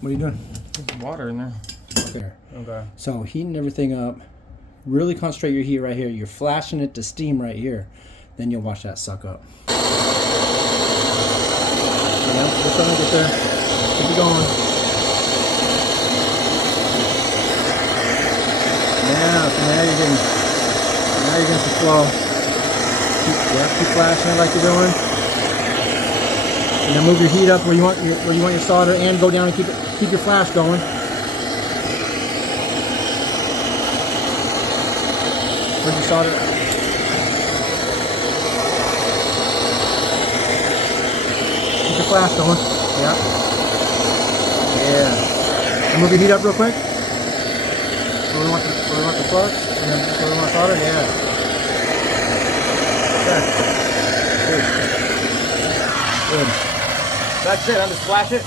What are you doing? There's water in there. Okay. Okay. So heating everything up. Really concentrate your heat right here. You're flashing it to steam right here. Then you'll watch that suck up. Yeah, we're starting to get there. Keep it going. Yeah, so now you're getting some flow. Keep flashing it like you're doing. And then move your heat up where you want your solder, and go down and keep your flash going. Where'd you solder? Keep your flash going. Yeah. Yeah. And move your heat up real quick. Where we want the flux, and then where we want solder. Yeah. Okay. Good. That's it. I'm just splash it.